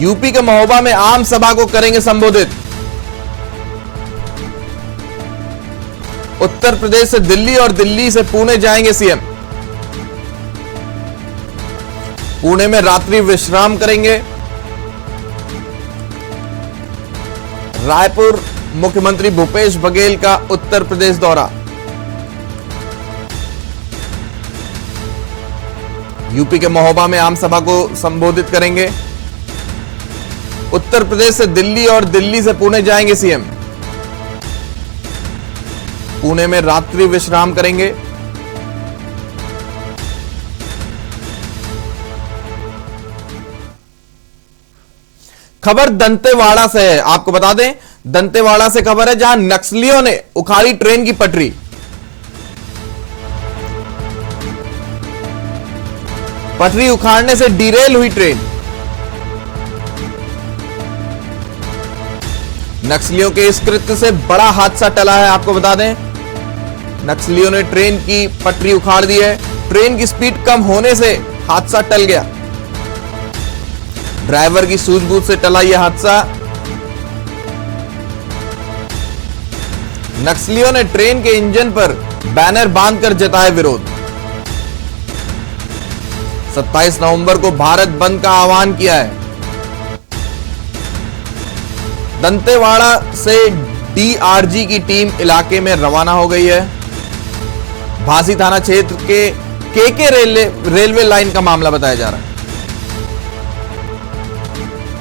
UP के महोबा में आम सभा को करेंगे संबोधित। उत्तर प्रदेश से दिल्ली और दिल्ली से पुणे जाएंगे सीएम। पुणे में रात्रि विश्राम करेंगे। रायपुर मुख्यमंत्री भूपेश बघेल का उत्तर प्रदेश दौरा। यूपी के महोबा में आम सभा को संबोधित करेंगे। उत्तर प्रदेश से दिल्ली और दिल्ली से पुणे जाएंगे सीएम। पुणे में रात्रि विश्राम करेंगे। खबर दंतेवाड़ा से है, आपको बता दें दंतेवाड़ा से खबर है, जहां नक्सलियों ने उखाड़ी ट्रेन की पटरी। पटरी उखाड़ने से डिरेल हुई ट्रेन। नक्सलियों के इस कृत्य से बड़ा हादसा टला है, आपको बता दें नक्सलियों ने ट्रेन की पटरी उखाड़ दी है। ट्रेन की स्पीड कम होने से हादसा टल गया। ड्राइवर की सूझबूझ से टला यह हादसा। नक्सलियों ने ट्रेन के इंजन पर बैनर बांधकर जताया विरोध। 27 नवंबर को भारत बंद का आह्वान किया है। दंतेवाड़ा से डीआरजी की टीम इलाके में रवाना हो गई है। भासी थाना क्षेत्र के केके रेलवे लाइन का मामला बताया जा रहा है।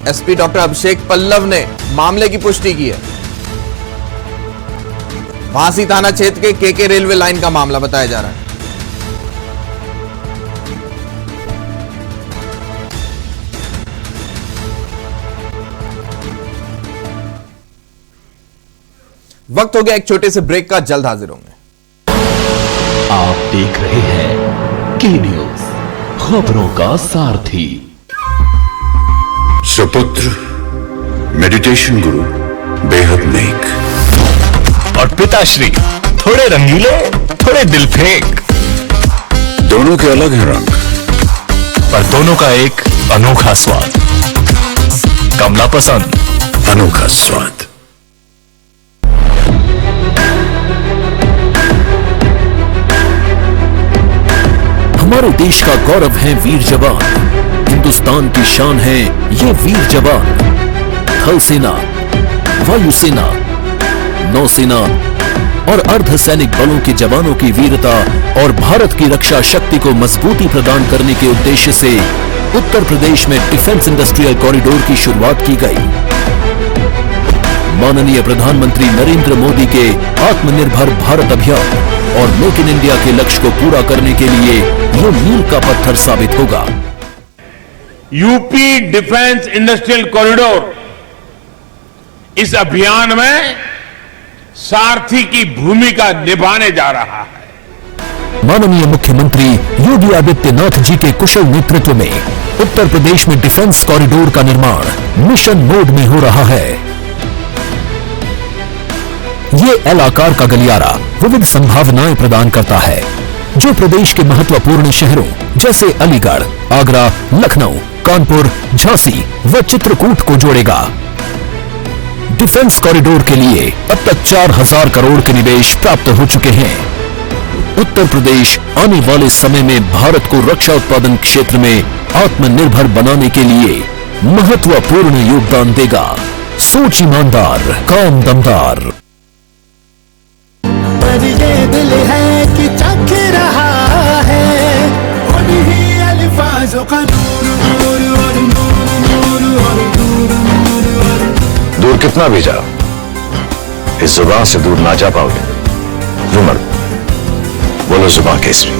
एसपी डॉक्टर अभिषेक पल्लव ने मामले की पुष्टि की है। भासी थाना क्षेत्र के केके रेलवे लाइन का मामला बताया जा रहा है। वक्त हो गया एक छोटे से ब्रेक का, जल्द हाजिर होंगे। आप देख रहे हैं के न्यूज, खबरों का सारथी। सुपुत्र मेडिटेशन गुरु बेहद नेक और पिताश्री थोड़े रंगीले थोड़े दिल फेंक। दोनों के अलग हैं रंग, पर दोनों का एक अनोखा स्वाद। कमला पसंद, अनोखा स्वाद। हमारे देश का गौरव है वीर जवान। हिंदुस्तान की शान है ये वीर जवान। थल सेना, वायुसेना, नौसेना और अर्धसैनिक बलों के जवानों की वीरता और भारत की रक्षा शक्ति को मजबूती प्रदान करने के उद्देश्य से उत्तर प्रदेश में डिफेंस इंडस्ट्रियल कॉरिडोर की शुरुआत की गई। माननीय प्रधानमंत्री नरेंद्र मोदी के आत्मनिर्भर भारत अभियान और मेक इन इंडिया के लक्ष्य को पूरा करने के लिए यह मील का पत्थर साबित होगा। यूपी डिफेंस इंडस्ट्रियल कॉरिडोर इस अभियान में सारथी की भूमिका निभाने जा रहा है। माननीय मुख्यमंत्री योगी आदित्यनाथ जी के कुशल नेतृत्व में उत्तर प्रदेश में डिफेंस कॉरिडोर का निर्माण मिशन मोड में हो रहा है। ये एल आकार का गलियारा विविध संभावनाएं प्रदान करता है, जो प्रदेश के महत्वपूर्ण शहरों जैसे अलीगढ़, आगरा, लखनऊ, कानपुर, झांसी व चित्रकूट को जोड़ेगा। डिफेंस कॉरिडोर के लिए अब तक 4000 करोड़ के निवेश प्राप्त हो चुके हैं। उत्तर प्रदेश आने वाले समय में भारत को रक्षा उत्पादन क्षेत्र में आत्मनिर्भर बनाने के लिए महत्वपूर्ण योगदान देगा। सोच ईमानदार, काम दमदार। ये दिल है कि चख रहा है उन्हीं अल्फाजों का नूर नूर और नूर नूर और नूर नूर और। दूर कितना भी जाओ, इस जुबान से दूर ना जा पाओगे। रुमर बोलो जुबान Kesari.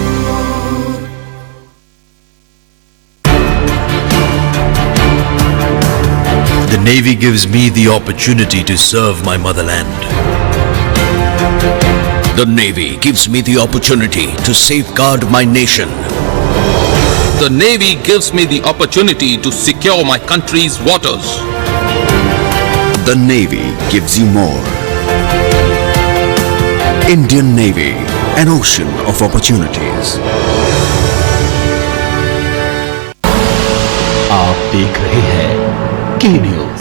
The Navy gives me the opportunity to serve my motherland. The Navy gives me the opportunity to safeguard my nation. The Navy gives me the opportunity to secure my country's waters. The Navy gives you more. Indian Navy, an ocean of opportunities. आप देख रहे हैं की news,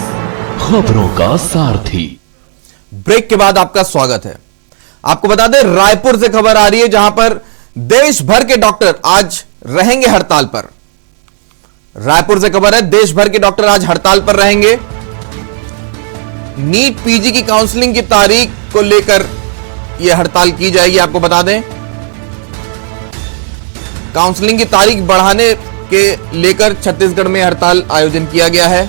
खबरों का सारथी। Break के बाद आपका स्वागत है। आपको बता दें, रायपुर से खबर आ रही है जहां पर देश भर के डॉक्टर आज रहेंगे हड़ताल पर। रायपुर से खबर है, देश भर के डॉक्टर आज हड़ताल पर रहेंगे। नीट पीजी की काउंसलिंग की तारीख को लेकर यह हड़ताल की जाएगी। आपको बता दें, काउंसलिंग की तारीख बढ़ाने के लेकर छत्तीसगढ़ में हड़ताल आयोजन किया गया है।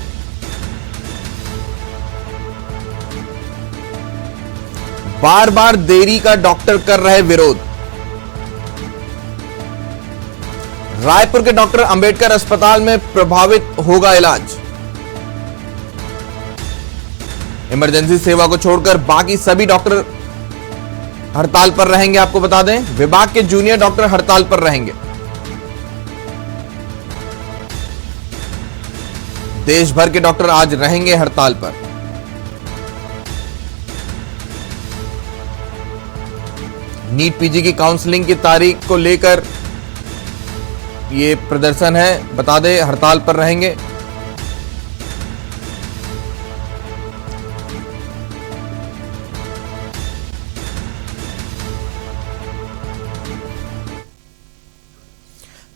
बार बार देरी का डॉक्टर कर रहे विरोध। रायपुर के डॉक्टर अंबेडकर अस्पताल में प्रभावित होगा इलाज। इमरजेंसी सेवा को छोड़कर बाकी सभी डॉक्टर हड़ताल पर रहेंगे। आपको बता दें, विभाग के जूनियर डॉक्टर हड़ताल पर रहेंगे। देश भर के डॉक्टर आज रहेंगे हड़ताल पर। नीट पीजी की काउंसलिंग की तारीख को लेकर यह प्रदर्शन है। बता दें, हड़ताल पर रहेंगे।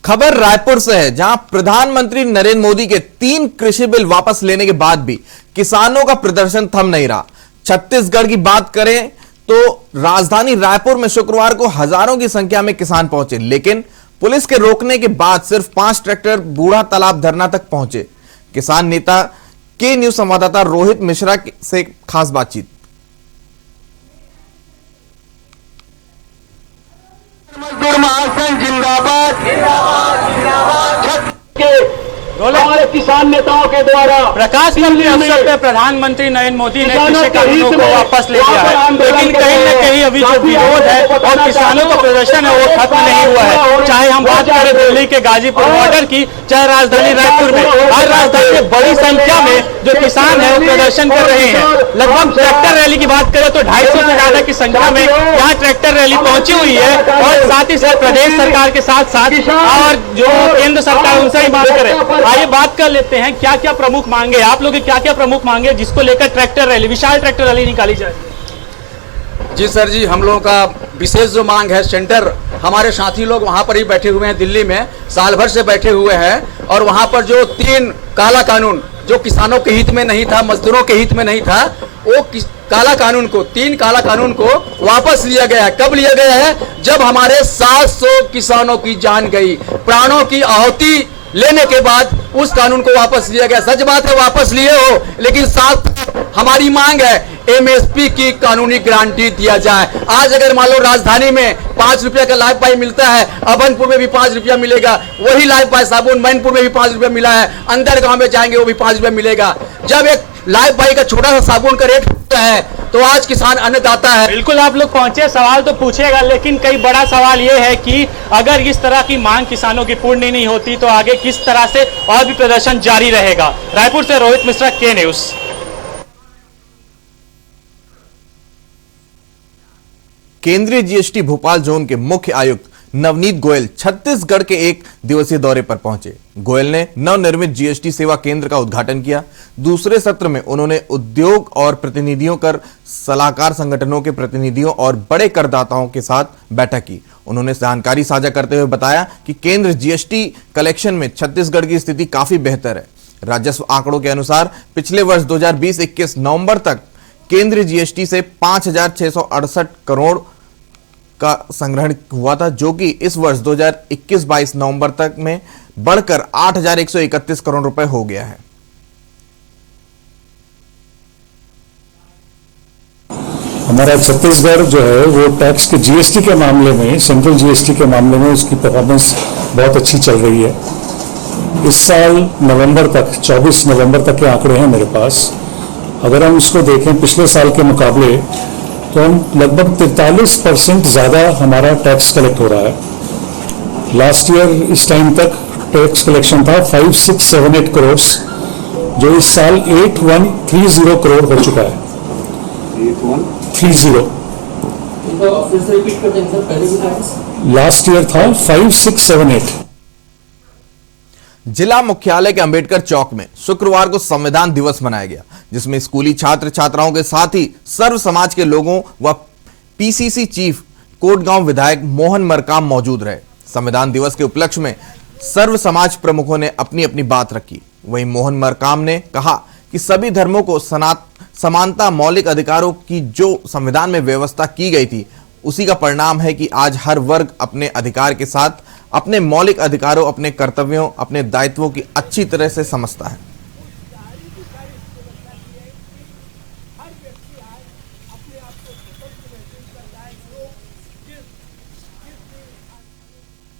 खबर रायपुर से है, जहां प्रधानमंत्री नरेंद्र मोदी के 3 कृषि बिल वापस लेने के बाद भी किसानों का प्रदर्शन थम नहीं रहा। छत्तीसगढ़ की बात करें तो राजधानी रायपुर में शुक्रवार को हजारों की संख्या में किसान पहुंचे, लेकिन पुलिस के रोकने के बाद सिर्फ 5 ट्रैक्टर बूढ़ा तालाब धरना तक पहुंचे। किसान नेता के न्यूज संवाददाता रोहित मिश्रा से खास बातचीत। मजदूर महासंघ जिंदाबाद हमारे किसान नेताओं के द्वारा प्रकाश मंत्री अवसर पे प्रधानमंत्री नरेंद्र मोदी ने कृषि कानूनों को वापस ले लिया है, लेकिन कहीं न कहीं अभी जो विरोध है और किसानों का प्रदर्शन है वो खत्म नहीं हुआ है। चाहे हम बात करें दिल्ली के गाजीपुर बॉर्डर की, चाहे राजधानी रायपुर में, हर राजधानी में बड़ी संख्या में जो किसान है वो प्रदर्शन कर रहे हैं। लगभग ट्रैक्टर रैली की बात करें तो 250 से ज्यादा की संख्या में यहाँ ट्रैक्टर रैली पहुंची हुई है और साथ ही साथ प्रदेश सरकार के साथ साथ और जो केंद्र सरकार उनसे ही बात करें। आइए बात कर लेते हैं क्या क्या प्रमुख मांगे, आप लोग क्या क्या प्रमुख मांगे जिसको लेकर ट्रैक्टर रैली, विशाल ट्रैक्टर रैली निकाली जाए। जी सर जी, हम लोगों का विशेष जो मांग है, सेंटर हमारे साथी लोग वहां पर ही बैठे हुए हैं, दिल्ली में साल भर से बैठे हुए हैं और वहां पर जो 3 काला कानून जो किसानों के हित में नहीं था, मजदूरों के हित में नहीं था, वो काला कानून को 3 काला कानून को वापस लिया गया है। कब लिया गया है? जब हमारे 700 किसानों की जान गई, प्राणों की आहुति लेने के बाद उस कानून को वापस लिया गया। सच बात है, वापस लिए हो, लेकिन साथ हमारी मांग है एमएसपी की कानूनी गारंटी दिया जाए। आज अगर मान लो राजधानी में 5 रुपया का लाइफ पाई मिलता है, अभनपुर में भी 5 रुपया मिलेगा, वही लाइफ पाई साबुन मैनपुर में भी 5 रुपया मिला है, अंदर गांव में जाएंगे वो भी 5 रुपया मिलेगा। जब एक लाइफ पाई का छोटा सा साबुन का रेट है तो आज किसान अन्नदाता है। बिल्कुल आप लोग पहुंचे, सवाल तो पूछेगा, लेकिन कई बड़ा सवाल यह है कि अगर इस तरह की मांग किसानों की पूर्ण नहीं होती तो आगे किस तरह से और भी प्रदर्शन जारी रहेगा। रायपुर से रोहित मिश्रा, के न्यूज। केंद्रीय जीएसटी भोपाल जोन के मुख्य आयुक्त नवनीत गोयल छत्तीसगढ़ के 1 दिवसीय दौरे पर पहुंचे। गोयल ने नवनिर्मित जीएसटी सेवा केंद्र का उद्घाटन किया। दूसरे सत्र में उन्होंने उद्योग और प्रतिनिधियों, कर सलाहकार संगठनों के प्रतिनिधियों और बड़े करदाताओं के साथ बैठक की। उन्होंने जानकारी साझा करते हुए बताया कि केंद्र जीएसटी कलेक्शन में छत्तीसगढ़ की स्थिति काफी बेहतर है। राजस्व आंकड़ों के अनुसार पिछले वर्ष 2020-21 नवंबर तक केंद्रीय जीएसटी से 5,668 करोड़ का संग्रहण हुआ था, जो कि इस वर्ष 2021-22 नवंबर तक में बढ़कर 8,131 करोड़ रुपए हो गया है। हमारा छत्तीसगढ़ जो है वो टैक्स के जीएसटी के मामले में, सेंट्रल जीएसटी के मामले में उसकी परफॉर्मेंस बहुत अच्छी चल रही है। इस साल नवंबर तक, 24 नवंबर तक के आंकड़े हैं मेरे पास। अगर हम उसको देखें पिछले साल के मुकाबले तो हम लगभग 43% ज़्यादा हमारा टैक्स कलेक्ट हो रहा है। लास्ट ईयर इस टाइम तक टैक्स कलेक्शन था 5678 करोड़, जो इस साल 8130 करोड़ हो चुका है। 8130 लास्ट ईयर था 5678। जिला मुख्यालय के अंबेडकर चौक में शुक्रवार को संविधान दिवस मनाया गया, जिसमें स्कूली छात्र छात्राओं के साथ ही सर्व समाज के लोगों व पीसीसी चीफ कोटगांव विधायक मोहन मरकाम मौजूद रहे। संविधान दिवस के उपलक्ष्य में सर्व समाज प्रमुखों ने अपनी अपनी बात रखी। वहीं मोहन मरकाम ने कहा कि सभी धर्मों को समानता मौलिक अधिकारों की जो संविधान में व्यवस्था की गई थी, उसी का परिणाम है कि आज हर वर्ग अपने अधिकार के साथ अपने मौलिक अधिकारों, अपने कर्तव्यों, अपने दायित्वों की अच्छी तरह से समझता है।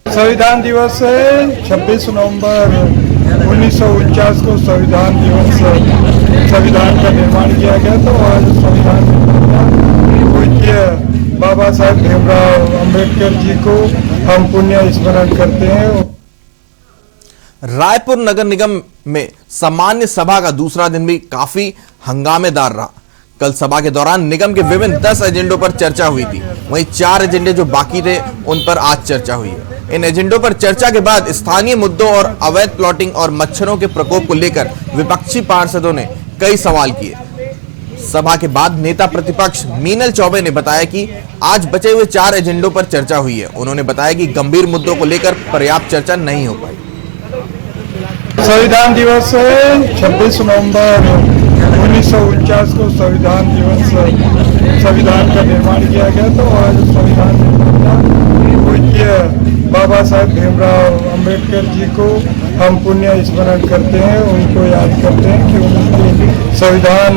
संविधान दिवस है 26 नवंबर 1949 को संविधान दिवस, संविधान का निर्माण किया गया। तो आज संविधान पूज्य बाबा साहेब भीमराव अंबेडकर जी को हम पुण्य स्मरण करते हैं। रायपुर नगर निगम में सामान्य सभा का दूसरा दिन भी काफी हंगामेदार रहा। कल सभा के दौरान निगम के विभिन्न 10 एजेंडों पर चर्चा हुई थी। वहीं 4 एजेंडे जो बाकी थे उन पर आज चर्चा हुई है। इन एजेंडों पर चर्चा के बाद स्थानीय मुद्दों और अवैध प्लॉटिंग और मच्छरों के प्रकोप को लेकर विपक्षी पार्षदों ने कई सवाल किए। सभा के बाद नेता प्रतिपक्ष मीनल चौबे ने बताया कि आज बचे हुए 4 एजेंडों पर चर्चा हुई है। उन्होंने बताया कि गंभीर मुद्दों को लेकर पर्याप्त चर्चा नहीं हो पाई। संविधान दिवस है 26 नवंबर 1949 को संविधान दिवस, संविधान का निर्माण किया गया। तो आज संविधान पूज्य बाबा साहेब भीमराव अंबेडकर जी को हम पुण्य स्मरण करते हैं, उनको याद करते हैं कि उन्होंने संविधान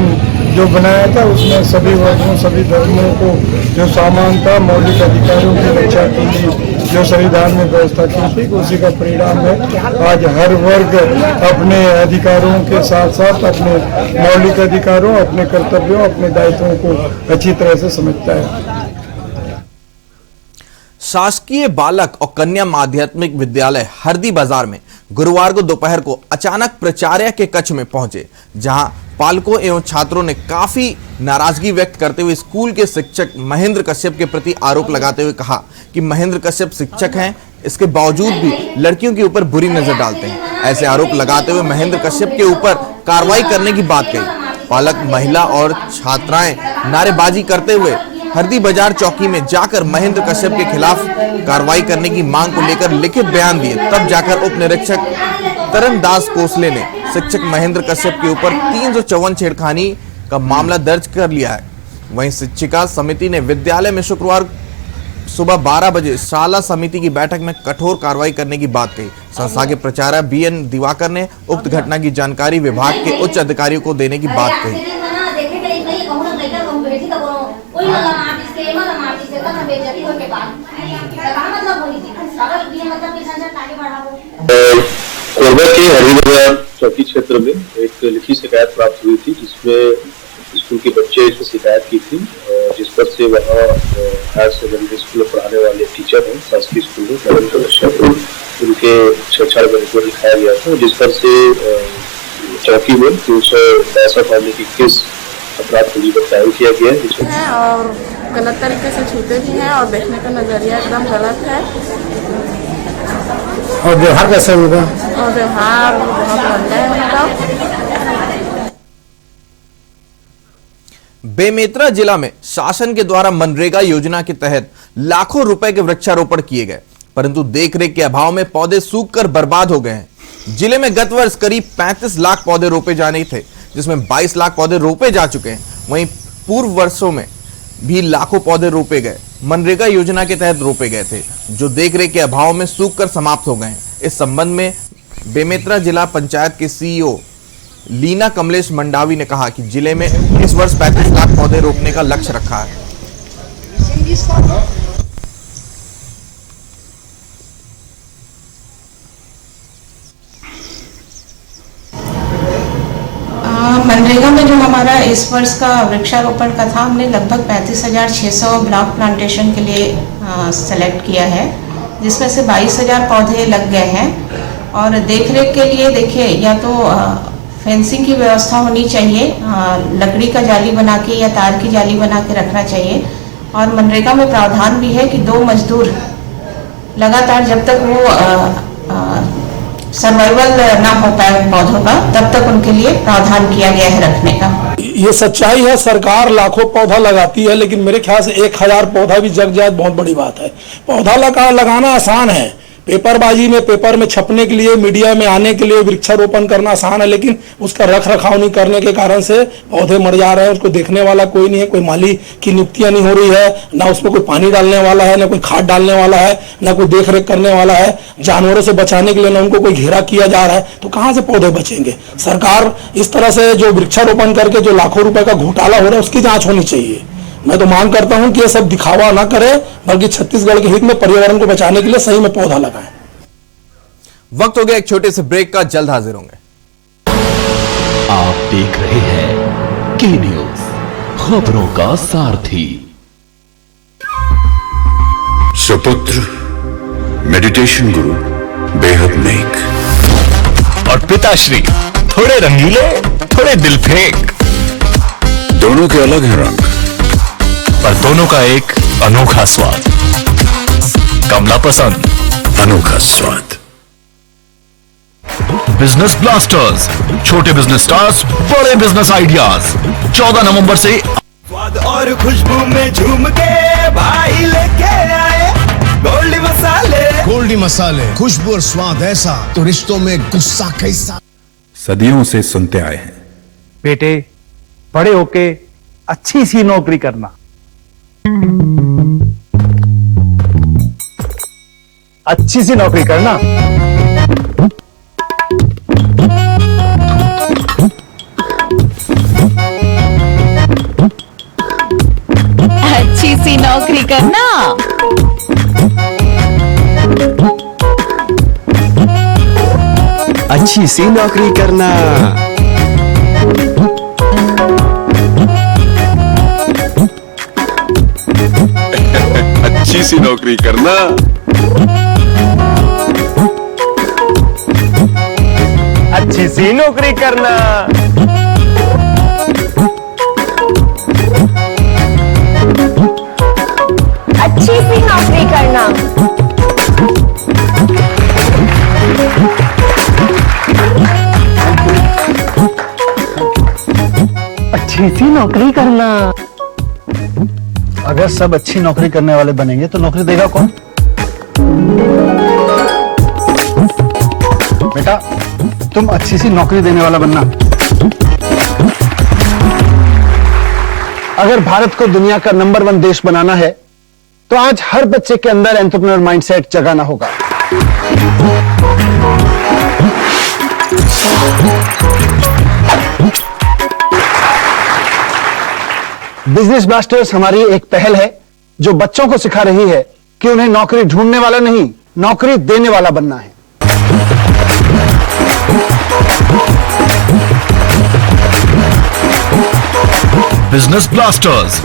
जो बनाया था उसमें सभी वर्गों, सभी धर्मों को जो समानता मौलिक अधिकारों की रक्षा के लिए जो संविधान में व्यवस्था की थी, उसी का परिणाम है आज हर वर्ग अपने अधिकारों के साथ साथ अपने मौलिक अधिकारों, अपने कर्तव्यों, अपने दायित्वों को अच्छी तरह से समझता है। शासकीय बालक और कन्या माध्यमिक विद्यालय हरदी बाजार में गुरुवार को दोपहर को अचानक प्राचार्य के कक्ष में पहुंचे, जहां पालकों एवं छात्रों ने काफी नाराजगी व्यक्त करते हुए स्कूल के शिक्षक महेंद्र कश्यप के प्रति आरोप लगाते हुए कहा कि महेंद्र कश्यप शिक्षक हैं, इसके बावजूद भी लड़कियों के ऊपर बुरी नजर डालते हैं। ऐसे आरोप लगाते हुए महेंद्र कश्यप के ऊपर कार्रवाई करने की बात कही। पालक, महिला और छात्राएं नारेबाजी करते हुए हरदी बाजार चौकी में जाकर महेंद्र कश्यप के खिलाफ कार्रवाई करने की मांग को लेकर लिखित बयान दिए। तब जाकर उप निरीक्षक तरन दास कोसले ने शिक्षक महेंद्र कश्यप के ऊपर 354 छेड़खानी का मामला दर्ज कर लिया है। वहीं शिक्षिका समिति ने विद्यालय में शुक्रवार सुबह 12 बजे शाला समिति की बैठक में कठोर कार्रवाई करने की बात कही। संस्था के प्राचार्य BN दिवाकर ने उक्त घटना की जानकारी विभाग के उच्च अधिकारियों को देने की बात कही। कोरबा के हरदी बाजार चौकी क्षेत्र में एक लिखित शिकायत प्राप्त हुई थी, जिसमें स्कूल के बच्चे इसमें शिकायत की थी, जिस पर से वहाँ हायर सेकेंडरी स्कूल में पढ़ाने वाले टीचर हैं शासकीय स्कूल में महेंद्र कश्यप, उनके छेड़छाड़ करने को दिखाया गया था, जिस पर से चौकी में 362 मामले की केस अपराध पंजीबद्ध दायर किया गया है और गलत तरीके से छूते भी हैं और देखने का नजरिया एकदम गलत है। और व्यवहार कैसा होगा? और व्यवहार बहुत गंदा है उनका। बेमेतरा जिला में शासन के द्वारा मनरेगा योजना के तहत लाखों रुपए के वृक्षारोपण किए गए, परंतु देखरेख के अभाव में पौधे सूखकर बर्बाद हो गए हैं। जिले में गत वर्ष करीब 35 लाख पौधे रोपे जाने थे, जिसमें 22 लाख पौधे रोपे जा चुके हैं। वहीं पूर्व वर्षों में भी लाखों पौधे रोपे गए, मनरेगा योजना के तहत रोपे गए थे, जो देखरेख के अभाव में सूखकर समाप्त हो गए हैं। इस संबंध में बेमेतरा जिला पंचायत के CEO लीना कमलेश मंडावी ने कहा कि जिले में इस वर्ष 35 लाख पौधे रोपने का लक्ष्य रखा है। मनरेगा में जो हमारा इस वर्ष का वृक्षारोपण का था, हमने लगभग 35,600 ब्लॉक प्लांटेशन के लिए सेलेक्ट किया है, जिसमें से 22,000 पौधे लग गए हैं। और देखरेख के लिए देखिए, या तो फेंसिंग की व्यवस्था होनी चाहिए, लकड़ी का जाली बना के या तार की जाली बना के रखना चाहिए। और मनरेगा में प्रावधान भी है कि 2 मजदूर लगातार जब तक वो सर्वाइवल ना हो पाए उन पौधों का, तब तक उनके लिए प्रावधान किया गया है रखने का। ये सच्चाई है, सरकार लाखों पौधा लगाती है, लेकिन मेरे ख्याल से 1000 पौधा भी जग जाए बहुत बड़ी बात है। पौधा लगाना आसान है, पेपरबाजी में, पेपर में छपने के लिए, मीडिया में आने के लिए वृक्षारोपण करना आसान है, लेकिन उसका रख रखाव नहीं करने के कारण से पौधे मर जा रहे हैं। उसको देखने वाला कोई नहीं है, कोई माली की नियुक्तियां नहीं हो रही है, ना उसमें कोई पानी डालने वाला है, ना कोई खाद डालने वाला है, ना कोई देख रेख करने वाला है। जानवरों से बचाने के लिए ना उनको कोई घेरा किया जा रहा है, तो कहाँ से पौधे बचेंगे। सरकार इस तरह से जो वृक्षारोपण करके जो लाखों रुपए का घोटाला हो रहा है उसकी जांच होनी चाहिए। मैं तो मांग करता हूं कि ये सब दिखावा ना करे, बल्कि छत्तीसगढ़ के हित में पर्यावरण को बचाने के लिए सही में पौधा लगाएं। वक्त हो गया एक छोटे से ब्रेक का, जल्द हाजिर होंगे। आप देख रहे हैं के न्यूज, खबरों का सारथी। सुपुत्र मेडिटेशन गुरु बेहद नेक और पिताश्री थोड़े रंगीले, थोड़े दिल फेंक। दोनों के अलग हैं रंग, पर दोनों का एक अनोखा स्वाद। कमला पसंद, अनोखा स्वाद। बिजनेस ब्लास्टर्स, छोटे बिजनेस स्टार्स, बड़े बिजनेस आइडियाज। 14 नवंबर से स्वाद और खुशबू में झूम के भाई लेके आए गोल्डी मसाले। गोल्डी मसाले, खुशबू और स्वाद ऐसा तो रिश्तों में गुस्सा कैसा। सदियों से सुनते आए हैं, बेटे बड़े होके अच्छी सी नौकरी करना, अच्छी सी नौकरी करना। अच्छी सी नौकरी करना। अच्छी सी नौकरी करना। अच्छी सी नौकरी करना। अच्छी सी नौकरी करना। अच्छी सी नौकरी करना। अच्छी सी नौकरी करना। अगर सब अच्छी नौकरी करने वाले बनेंगे तो नौकरी देगा कौन? बेटा तुम अच्छी सी नौकरी देने वाला बनना। अगर भारत को दुनिया का नंबर 1 देश बनाना है तो आज हर बच्चे के अंदर एंटरप्रेन्योर माइंडसेट जगाना होगा। बिजनेस ब्लास्टर्स हमारी एक पहल है जो बच्चों को सिखा रही है कि उन्हें नौकरी ढूंढने वाला नहीं, नौकरी देने वाला बनना है। बिजनेस ब्लास्टर्स,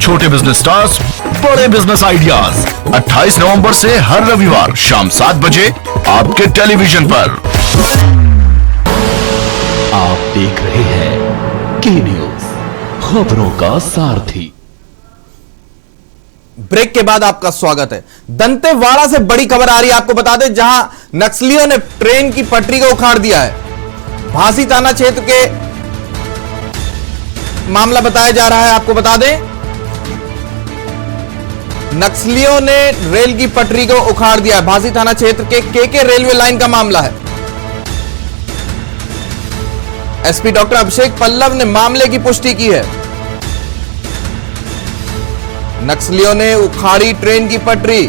छोटे बिजनेस स्टार्स, बड़े बिजनेस आइडियाज। 28 नवंबर से हर रविवार शाम 7 बजे आपके टेलीविजन पर। आप देख रहे हैं के न्यूज, खबरों का सारथी। ब्रेक के बाद आपका स्वागत है। दंतेवाड़ा से बड़ी खबर आ रही है, आपको बता दें, जहां नक्सलियों ने ट्रेन की पटरी को उखाड़ दिया है। भांसी थाना क्षेत्र के मामला बताया जा रहा है, आपको बता दें, नक्सलियों ने रेल की पटरी को उखाड़ दिया है। भांसी थाना क्षेत्र के केके रेलवे लाइन का मामला है। एसपी डॉक्टर अभिषेक पल्लव ने मामले की पुष्टि की है। नक्सलियों ने उखाड़ी ट्रेन की पटरी।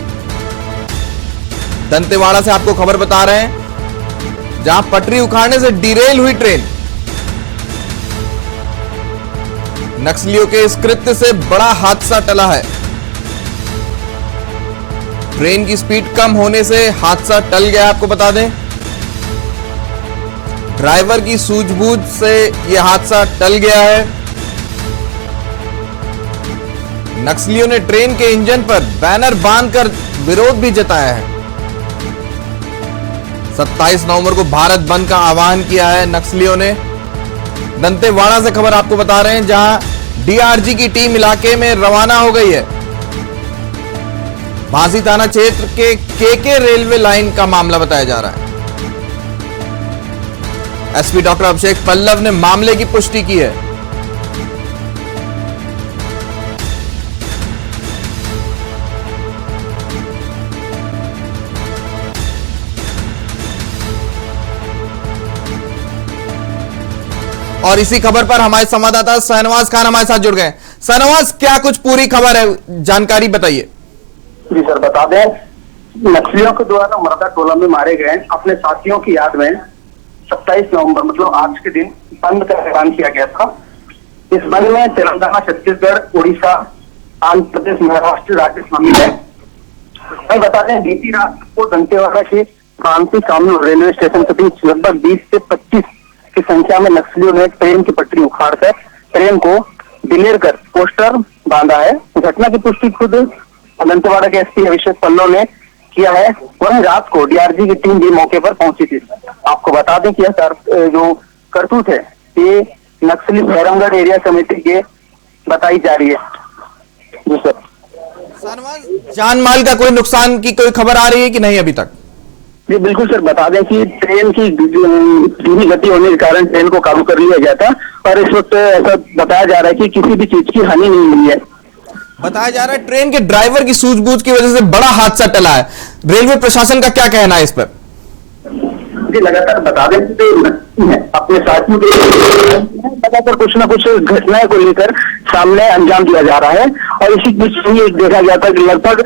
दंतेवाड़ा से आपको खबर बता रहे हैं, जहां पटरी उखाड़ने से डिरेल हुई ट्रेन। नक्सलियों के इस कृत्य से बड़ा हादसा टला है। ट्रेन की स्पीड कम होने से हादसा टल गया, आपको बता दें। ड्राइवर की सूझबूझ से यह हादसा टल गया है। नक्सलियों ने ट्रेन के इंजन पर बैनर बांधकर विरोध भी जताया है। 27 नवंबर को भारत बंद का आह्वान किया है नक्सलियों ने। दंतेवाड़ा से खबर आपको बता रहे हैं, जहां डीआरजी की टीम इलाके में रवाना हो गई है। भांसी थाना क्षेत्र के केके रेलवे लाइन का मामला बताया जा रहा है। एसपी डॉक्टर अभिषेक पल्लव ने मामले की पुष्टि की है। और इसी खबर पर हमारे संवाददाता शाहनवाज खान हमारे साथ जुड़ गए। शाहनवाज, क्या कुछ पूरी खबर है, जानकारी बताइए। जी सर, बता दें, नक्सलियों के द्वारा मर्दा टोला में मारे गए अपने साथियों की याद में 27 नवंबर मतलब आज के दिन बंद का ऐलान किया गया था। इस बंद में तेलंगाना, छत्तीसगढ़, उड़ीसा, आंध्र प्रदेश, महाराष्ट्र राज्य शामिल है। मैं बता दें, बीती रात को दंतेवाड़ा के क्रांति कामनूर रेलवे स्टेशन के बीच लगभग 20 से 25 की संख्या में नक्सलियों ने ट्रेन की पटरी उखाड़कर ट्रेन को दिलेर कर पोस्टर बांधा है। घटना की पुष्टि खुद दंतेवाड़ा के एसपी अभिषेक पल्लव ने किया है। वहीं रात को डीआरजी की टीम भी मौके पर पहुंची थी। आपको बता दें कि यह जो करतूत है ये नक्सली भैरमगढ़ एरिया समिति के बताई जा रही है। जी सर। जान माल का कोई नुकसान की कोई खबर आ रही है कि नहीं अभी तक? जी बिल्कुल सर, बता दें कि ट्रेन की धीमी गति होने के कारण ट्रेन को काबू कर लिया गया था और इस वक्त ऐसा बताया जा रहा है कि किसी भी चीज की हानि नहीं हुई है। बताया जा रहा है ट्रेन के ड्राइवर की सूझबूझ की वजह से बड़ा हादसा टला है। रेलवे प्रशासन का क्या कहना है इस पर? जी लगातार बता दें कि अपने साथियों के लगातार कुछ ना कुछ घटनाएं को लेकर सामने अंजाम दिया जा रहा है और इसी बीच ये देखा गया था कि लगभग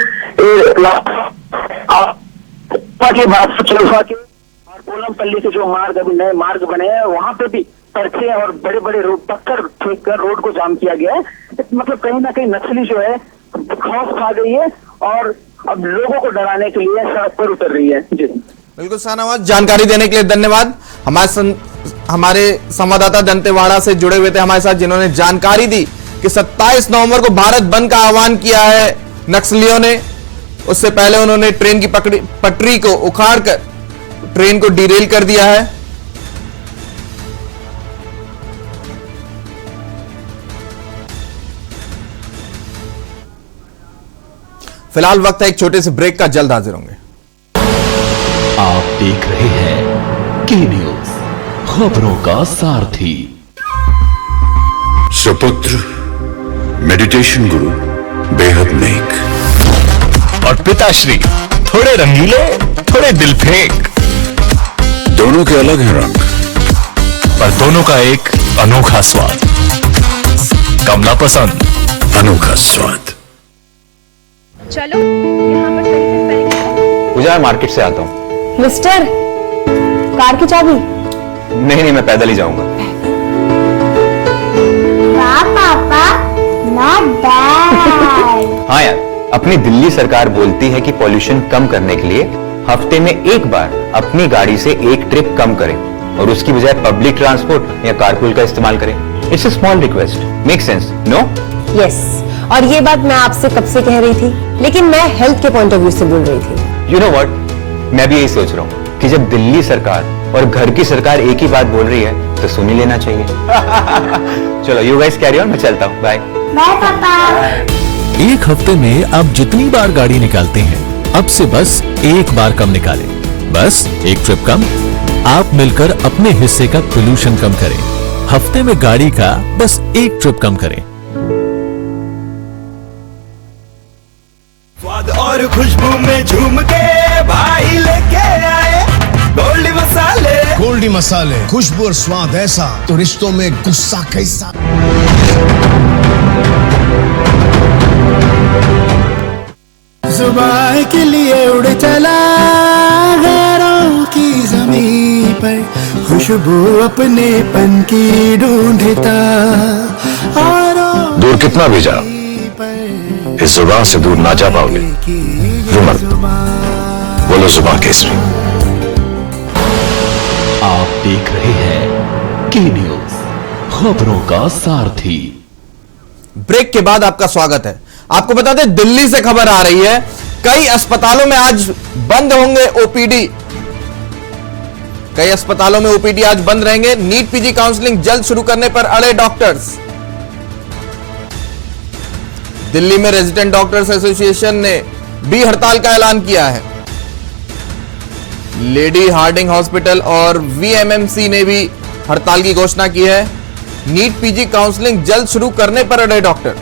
के बाद चलफा के और कोलमपल्ली के जो मार्ग अभी नए मार्ग बने हैं वहां पे भी पर्चे और बड़े बड़े पत्थर फेंक कर रोड को जाम किया गया है। मतलब कहीं ना कहीं नक्सली जो है खौफ खा गई है और अब लोगों को डराने के लिए सड़क पर उतर रही है। जी बिल्कुल शाहनवाज, जानकारी देने के लिए धन्यवाद। हमारे संवाददाता दंतेवाड़ा से जुड़े हुए थे हमारे साथ, जिन्होंने जानकारी दी कि 27 नवंबर को भारत बंद का आह्वान किया है नक्सलियों ने। उससे पहले उन्होंने ट्रेन की पटरी को उखाड़कर ट्रेन को डिरेल कर दिया है। फिलहाल वक्त है एक छोटे से ब्रेक का, जल्द हाजिर होंगे। आप देख रहे हैं के न्यूज, खबरों का सारथी। सुपुत्र मेडिटेशन गुरु बेहद नेक और पिताश्री थोड़े रंगीले, थोड़े दिल फेंक। दोनों के अलग हैं रंग, पर दोनों का एक अनोखा स्वाद। कमला पसंद, अनोखा स्वाद। चलो यहाँ पर सही से स्पेलिंग करो। पूजा, मैं मार्केट से आता हूँ। मिस्टर, कार की चाबी? नहीं, मैं पैदल ही जाऊंगा। वाह पापा, नॉट बैड। हाँ यार, अपनी दिल्ली सरकार बोलती है कि पॉल्यूशन कम करने के लिए हफ्ते में एक बार अपनी गाड़ी से एक ट्रिप कम करें और उसकी बजाय पब्लिक ट्रांसपोर्ट या कारपूल का इस्तेमाल करें। It's a small request, make sense, no? Yes, और ये बात मैं आपसे कब से कह रही थी, लेकिन मैं हेल्थ के पॉइंट ऑफ व्यू से बोल रही थी। यू नो व्हाट, मैं भी यही सोच रहा हूँ कि जब दिल्ली सरकार और घर की सरकार एक ही बात बोल रही है तो सुन ही लेना चाहिए। चलो यू गाइस कैरी ऑन, मैं चलता हूँ, बाय। बाय पापा। एक हफ्ते में आप जितनी बार गाड़ी निकालते हैं, अब से बस एक बार कम निकालें। बस एक ट्रिप कम, आप मिलकर अपने हिस्से का पोल्यूशन कम करें। हफ्ते में गाड़ी का बस एक ट्रिप कम करें। स्वाद और खुशबू में झूम के भाई लेके आए गोल्डी मसाले। गोल्डी मसाले, खुशबू और स्वाद ऐसा तो रिश्तों में गुस्सा कैसा। जुबान के लिए उड़ चला गैरों की जमीन पर, खुशबू अपने पन की ढूंढता। दूर कितना भी जाओ, इस जुबान से दूर ना जा पाओगे। रुमल, बोलो जुबान केसरी। आप देख रहे हैं के न्यूज, खबरों का सारथी। ब्रेक के बाद आपका स्वागत है। आपको बता दें, दिल्ली से खबर आ रही है, कई अस्पतालों में आज बंद होंगे ओपीडी। कई अस्पतालों में ओपीडी आज बंद रहेंगे। नीट पीजी काउंसलिंग जल्द शुरू करने पर अड़े डॉक्टर्स। दिल्ली में रेजिडेंट डॉक्टर्स एसोसिएशन ने भी हड़ताल का ऐलान किया है। लेडी हार्डिंग हॉस्पिटल और वीएमएमसी ने भी हड़ताल की घोषणा की है। नीट पीजी काउंसलिंग जल्द शुरू करने पर अड़े डॉक्टर।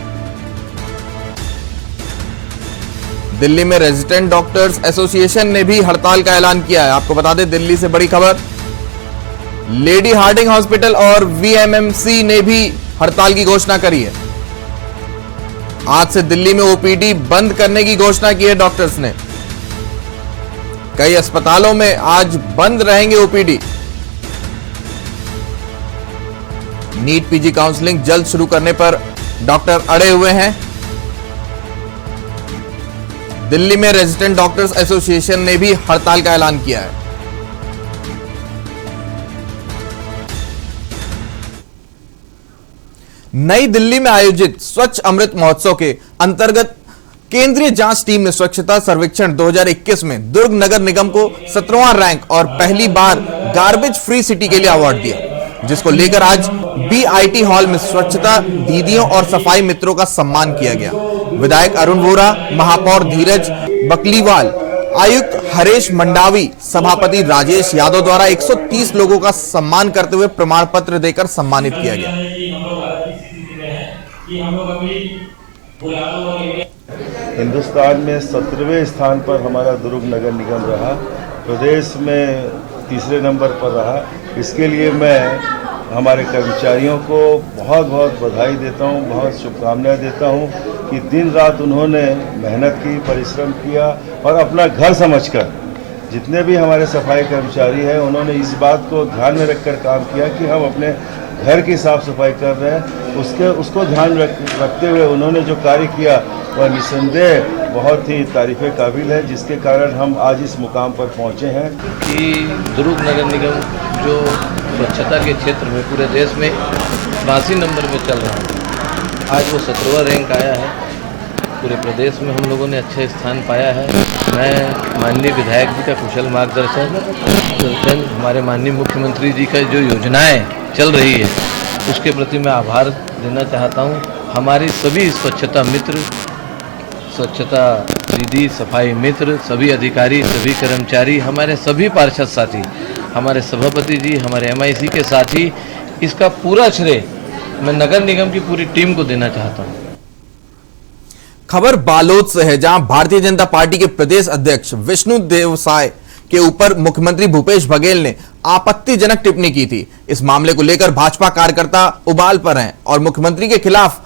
दिल्ली में रेजिडेंट डॉक्टर्स एसोसिएशन ने भी हड़ताल का ऐलान किया है। आपको बता दें दिल्ली से बड़ी खबर, लेडी हार्डिंग हॉस्पिटल और वीएमएमसी ने भी हड़ताल की घोषणा करी है। आज से दिल्ली में ओपीडी बंद करने की घोषणा की है डॉक्टर्स ने। कई अस्पतालों में आज बंद रहेंगे ओपीडी। नीट पीजी काउंसलिंग जल्द शुरू करने पर डॉक्टर अड़े हुए हैं। दिल्ली में रेजिडेंट डॉक्टर्स एसोसिएशन ने भी हड़ताल का ऐलान किया है। नई दिल्ली में आयोजित स्वच्छ अमृत महोत्सव के अंतर्गत केंद्रीय जांच टीम ने स्वच्छता सर्वेक्षण 2021 में दुर्ग नगर निगम को 17वां रैंक और पहली बार गार्बेज फ्री सिटी के लिए अवार्ड दिया, जिसको लेकर आज बीआईटी हॉल में स्वच्छता दीदियों और सफाई मित्रों का सम्मान किया गया। विधायक अरुण वोरा, महापौर धीरज बकलीवाल, आयुक्त हरेश मंडावी, सभापति राजेश यादव द्वारा 130 लोगों का सम्मान करते हुए प्रमाण पत्र देकर सम्मानित किया गया। हिंदुस्तान में 17वें स्थान पर हमारा दुर्ग नगर निगम रहा, प्रदेश में तीसरे नंबर पर रहा। इसके लिए मैं हमारे कर्मचारियों को बहुत बहुत बधाई देता हूं, बहुत शुभकामनाएं देता हूं कि दिन रात उन्होंने मेहनत की, परिश्रम किया और अपना घर समझकर जितने भी हमारे सफाई कर्मचारी हैं उन्होंने इस बात को ध्यान में रखकर काम किया कि हम अपने घर की साफ सफाई कर रहे हैं। उसको ध्यान रखते हुए उन्होंने जो कार्य किया वह निसंदेह बहुत ही तारीफ़े काबिल है, जिसके कारण हम आज इस मुकाम पर पहुंचे हैं कि दुर्ग नगर निगम जो स्वच्छता के क्षेत्र में पूरे देश में 82 नंबर में चल रहा है, आज वो 17वां रैंक आया है। पूरे प्रदेश में हम लोगों ने अच्छे स्थान पाया है। मैं माननीय विधायक जी का कुशल मार्गदर्शन, हमारे माननीय मुख्यमंत्री जी का जो योजनाएं चल रही है उसके प्रति मैं आभार देना चाहता हूं। हमारी सभी स्वच्छता मित्र, स्वच्छता दीदी, सफाई मित्र, सभी अधिकारी, सभी कर्मचारी, हमारे सभी पार्षद साथी, हमारे सभापति जी, हमारे एमआईसी के साथी, इसका पूरा श्रेय मैं नगर निगम की पूरी टीम को देना चाहता हूं। खबर बालोद से है, जहां भारतीय जनता पार्टी के प्रदेश अध्यक्ष विष्णु देवसाय के ऊपर मुख्यमंत्री भूपेश बघेल ने आपत्तिजनक टिप्पणी की थी। इस मामले को लेकर भाजपा कार्यकर्ता उबाल पर हैं और मुख्यमंत्री के खिलाफ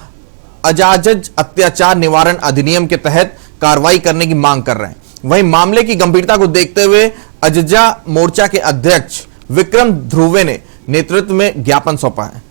अजाजज अत्याचार निवारण अधिनियम के तहत कार्रवाई करने की मांग कर रहे हैं। वहीं मामले की गंभीरता को देखते हुए अजजा मोर्चा के अध्यक्ष विक्रम ध्रुवे ने नेतृत्व में ज्ञापन सौंपा है।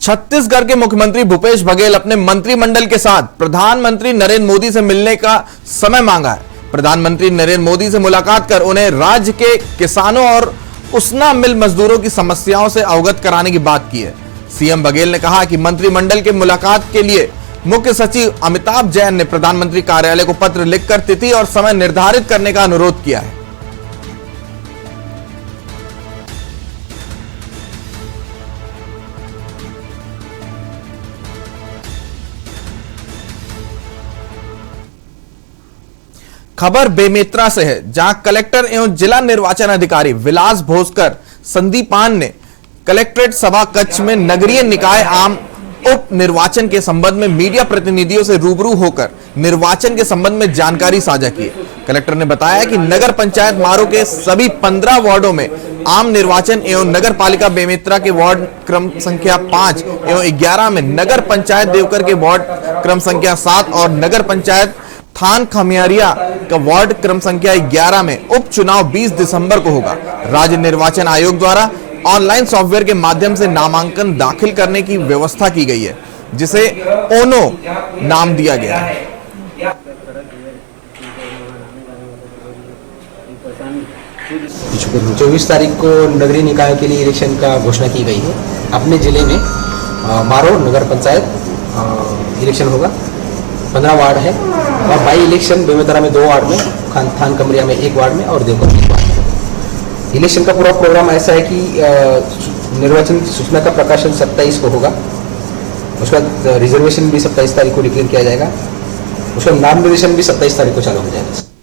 छत्तीसगढ़ के मुख्यमंत्री भूपेश बघेल अपने मंत्रिमंडल के साथ प्रधानमंत्री नरेंद्र मोदी से मिलने का समय मांगा है। प्रधानमंत्री नरेंद्र मोदी से मुलाकात कर उन्हें राज्य के किसानों और उसना मिल मजदूरों की समस्याओं से अवगत कराने की बात की है। सीएम बघेल ने कहा कि मंत्रिमंडल के मुलाकात के लिए मुख्य सचिव अमिताभ जैन ने प्रधानमंत्री कार्यालय को पत्र लिखकर तिथि और समय निर्धारित करने का अनुरोध किया है। खबर बेमेतरा से है, जहां कलेक्टर एवं जिला निर्वाचन अधिकारी विलास भोसकर संदीपान ने कलेक्ट्रेट सभा कक्ष में नगरीय निकाय आम उप निर्वाचन के संबंध में मीडिया प्रतिनिधियों से रूबरू होकर निर्वाचन के संबंध में जानकारी साझा की। कलेक्टर ने बताया कि नगर पंचायत मारो के सभी 15 वार्डों में आम निर्वाचन एवं नगर पालिका बेमेतरा के वार्ड क्रम संख्या 5 एवं 11 में, नगर पंचायत देवकर के वार्ड क्रम संख्या 7 और नगर पंचायत थान खमियारिया का वार्ड क्रम संख्या 11 में उपचुनाव 20 दिसंबर को होगा। राज्य निर्वाचन आयोग द्वारा ऑनलाइन सॉफ्टवेयर के माध्यम से नामांकन दाखिल करने की व्यवस्था की गई है, जिसे ओनो नाम दिया गया है। 24 तारीख को नगरीय निकाय के लिए इलेक्शन का घोषणा की गई है। अपने जिले में मारो नगर पंचायत इलेक्शन होगा, 15 वार्ड है और बाई इलेक्शन बेमेतरा में 2 वार्ड में, थान कमरिया में 1 वार्ड में और देवकर में 1 वार्ड में। इलेक्शन का पूरा प्रोग्राम ऐसा है कि निर्वाचन सूचना का प्रकाशन 27 को होगा। उसके बाद रिजर्वेशन भी 27 तारीख को डिक्लेयर किया जाएगा। उसका नाम निर्देशन भी 27 तारीख को चालू हो जाएगा।